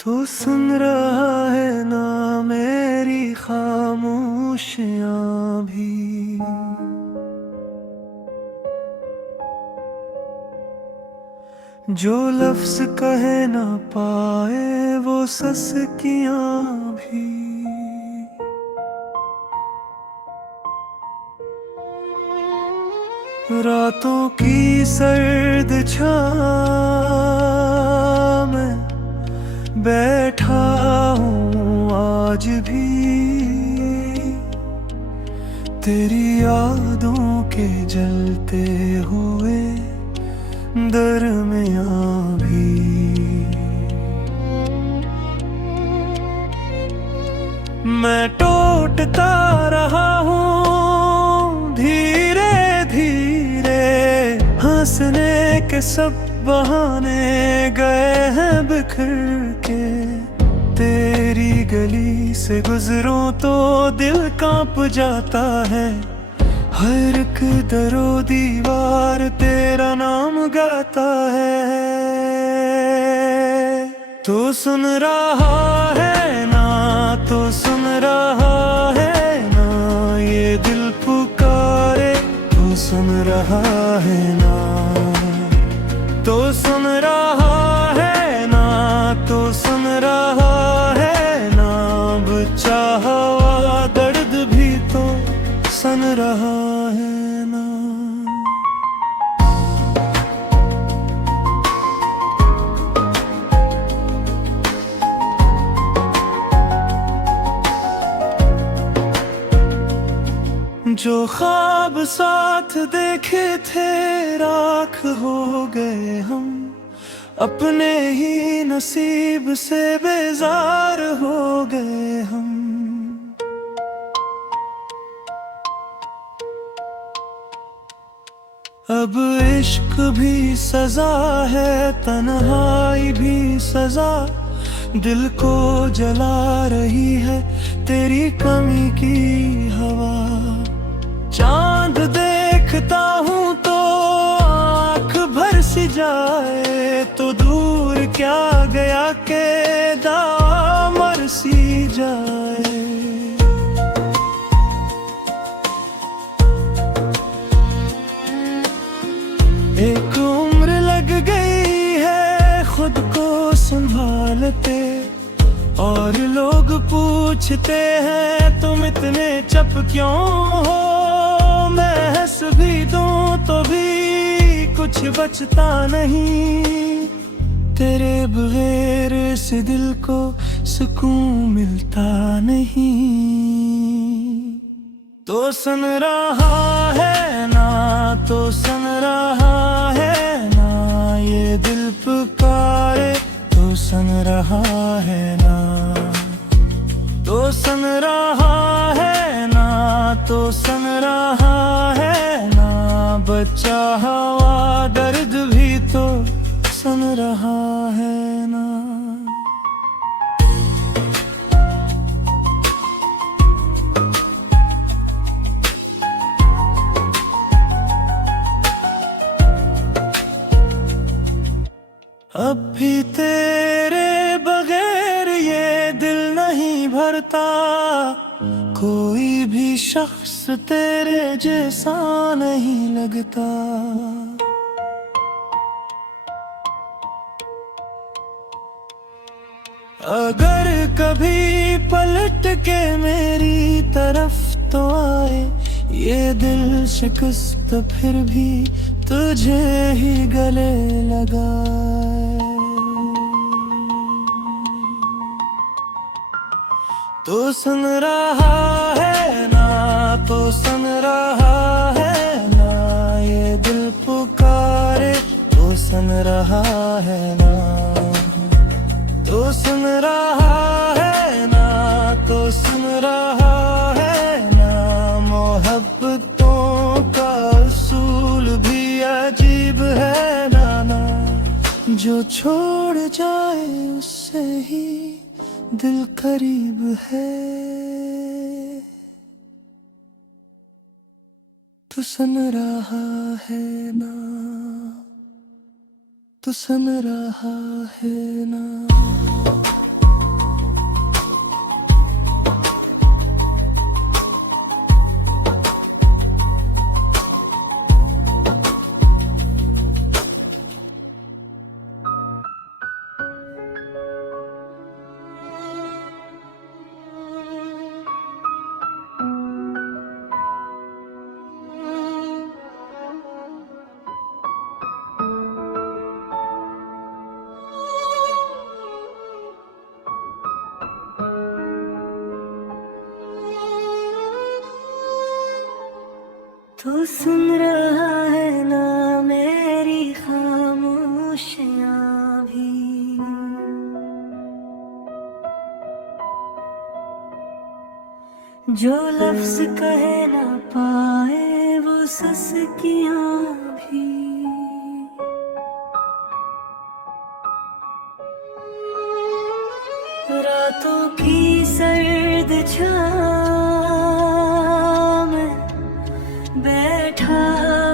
तू सुन रहा है ना मेरी खामोशियां भी। जो लफ्ज कहे ना पाए वो सस्कियां भी। रातों की सर्द छाँव में बैठा हूँ आज भी। तेरी यादों के जलते हुए दरमियाँ भी। मैं टूटता रहा हूँ धीरे धीरे। हंसने के सब बहाने गए हैं बिखर के। तेरी गली से गुजरूं तो दिल कांप जाता है। हर एक दरो दीवार तेरा नाम गाता है। तू सुन रहा है ना, तो सुन रहा है ना, ये दिल पुकारे। तू सुन रहा है ना, तो सुन रहा है ना, तो सुन रहा है ना। बचा हुआ दर्द भी तो सुन रहा है ना। जो ख्वाब साथ देखे थे राख हो गए हम। अपने ही नसीब से बेजार हो गए हम। अब इश्क भी सजा है, तन्हाई भी सजा। दिल को जला रही है तेरी कमी की हवा। चांद देखता हूँ तो आँख भर सी जाए। तो दूर क्या गया के दामर सी जाए। एक उम्र लग गई है खुद को संभालते। और लोग पूछते हैं तुम इतने चप क्यों हो। मैं हंस भी दूं तो भी कुछ बचता नहीं। तेरे बगैर इस दिल को सुकून मिलता नहीं। तो सुन रहा है ना, तो सुन रहा है ना, ये दिल पुकारे। तो सुन रहा है ना, तो सुन रहा है ना, तो सुन रहा है ना। बचा हुआ दर्द भी तो सुन रहा है ना। अब भी तेरे बगैर ये दिल नहीं भरता। कोई भी शख्स तेरे जैसा नहीं लगता। अगर कभी पलट के मेरी तरफ तो आए ये दिल शिकस्त, फिर भी तुझे ही गले लगाए। तो सुन रहा है ना, तो सुन रहा है ना, ये दिल पुकारे। तो सुन रहा है ना, तो सुन रहा है ना, तो सुन रहा है ना। मोहब्बतों का उसूल भी अजीब है नाना। जो छोड़ जाए उससे ही दिल करीब है। तो सुन रहा है ना, तो सुन रहा है ना। तो सुन रहा है ना मेरी खामोशियां भी। जो लफ्ज कहे ना पाए वो सस्कियां भी। रातों की सर्द छाँव में बैठा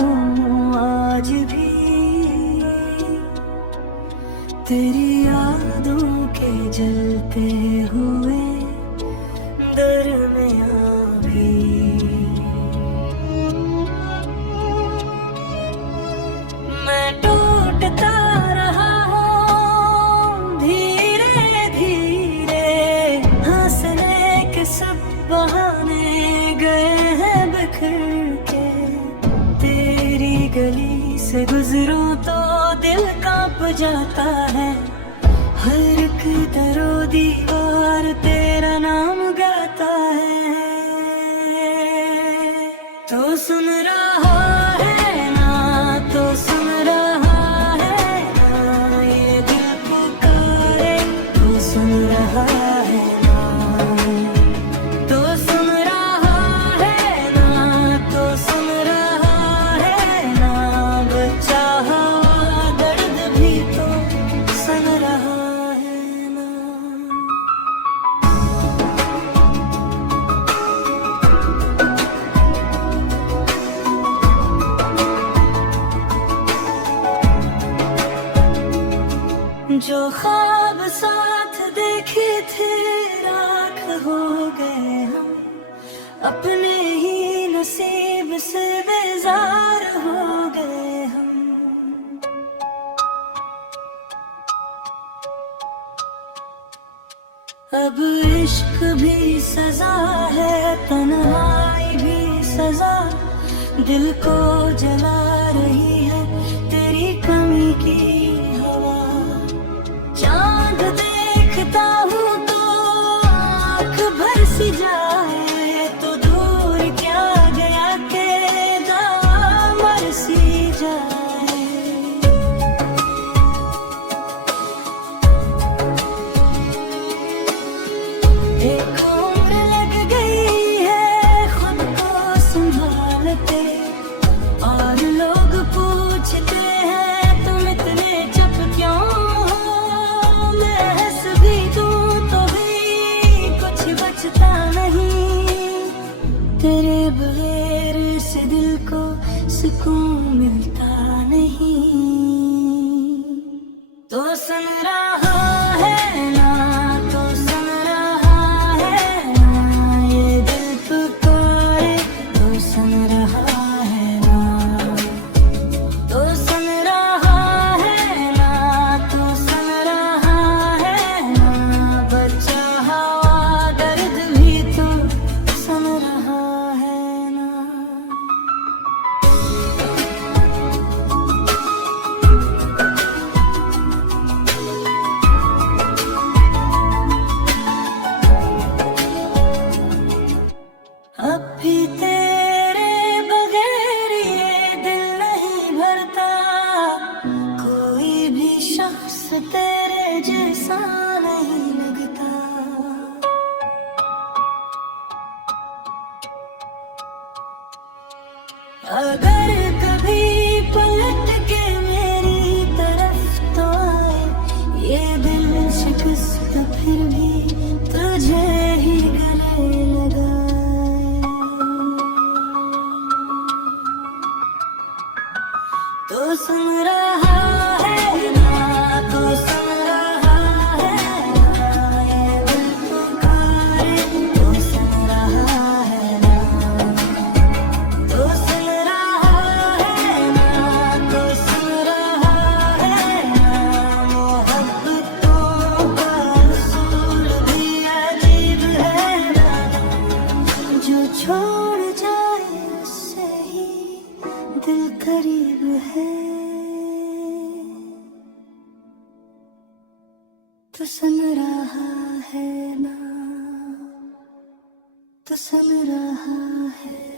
हूँ आज भी, तेरी यादों के जलते हुए दरमियाँ भी। मैं टूटता रहा हूँ धीरे धीरे, हंसने के सब बहाने गए हैं बिखर के। तेरी गली से गुजरूं तो दिल कांप जाता है, हर एक दरो दीवार तेरा नाम गाता है। तो सुन रहा है ना, तो सुन रहा है ना, ये दिल पुकारे तो सुन रहा है ना। तो सुन रहा है ना, तो सुन रहा है ना, बच्चा हवा दर्द भी तो सुन रहा है ना। जो ख्वाब साथ देखे थे राख हो गए हम, अपने ही नसीब से बेजार हो गए हम। अब इश्क भी सजा है, तन्हाई भी सजा, दिल को जला रही है तेरी कमी की हवा। चांद देखता हूँ तो आँख भर सी जाए, तो दूर क्या गया के दाम मर सी जाए। एक उम्र लग गई है खुद को संभालते, और लोग पूछते हैं तुम इतने चुप क्यों हो। मैं हंस भी दूं तो भी कुछ बचता नहीं, तेरे बगैर इस दिल को सुकून मिलता नहीं। तो सुन रहा है ना, तो सुन रहा है ना, ये दिल पुकारे तो सुन रहा है ना। तो सुन रहा है ना, तो सुन रहा है ना, बच्चा हवा दर्द भी तो सुन रहा है ना। अब भी तेरे बगैर ये दिल नहीं भरता, कोई भी शख्स तेरे जैसा नहीं लगता। अगर कभी पलट के मेरी तरफ तो आए ये दिल शिकस्त, फिर भी तुझे ही गले लगाए। तो सुन रहा है ना, तो सुन रहा है ना, ये दिल पुकारे तो सुन रहा है ना। तो सुन रहा है ना, तो सुन रहा है ना, मोहब्बतों का असूल भी अजीब है ना। जो छोड़ जाए उससे ही दिल करीब है। तो सुन रहा है ना, तो सुन रहा है।